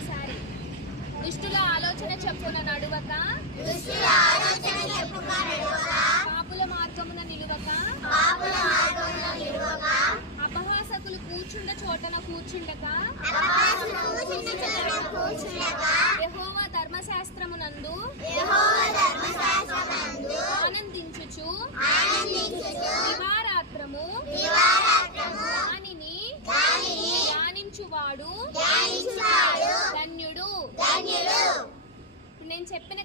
ఇంకోసారి. దుష్టుల ఆలోచన చెప్పున నడువక, పాపుల మార్గమున నిలువక, అపహాసకులు కూర్చుండ చోటన కూర్చుండక, యెహోవా ధర్మశాస్త్రమునందు ఆనందించుచు దివారాత్రము దానిని ధ్యానించువాడు ధన్యుడు. నేను చెప్పిన